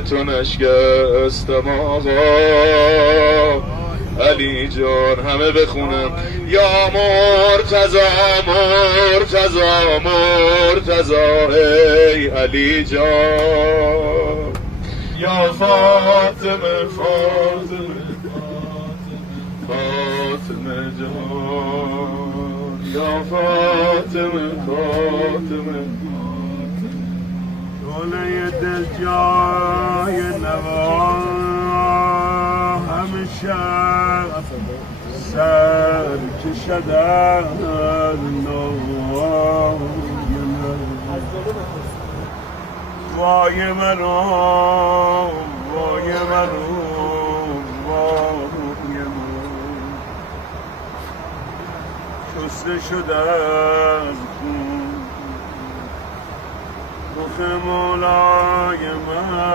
تو نشکستم آقا. علی جان همه بخونم یا مرتضی مرتضی مرتضی ای علی جان. یا فاطمه فاطمه فاطمه جان. یا فاطمه فاطمه شعله دل جای نوا همیشه سر کشد از نوای من. وای منو وای منو وای من شسته شده از خون رخ مولای من.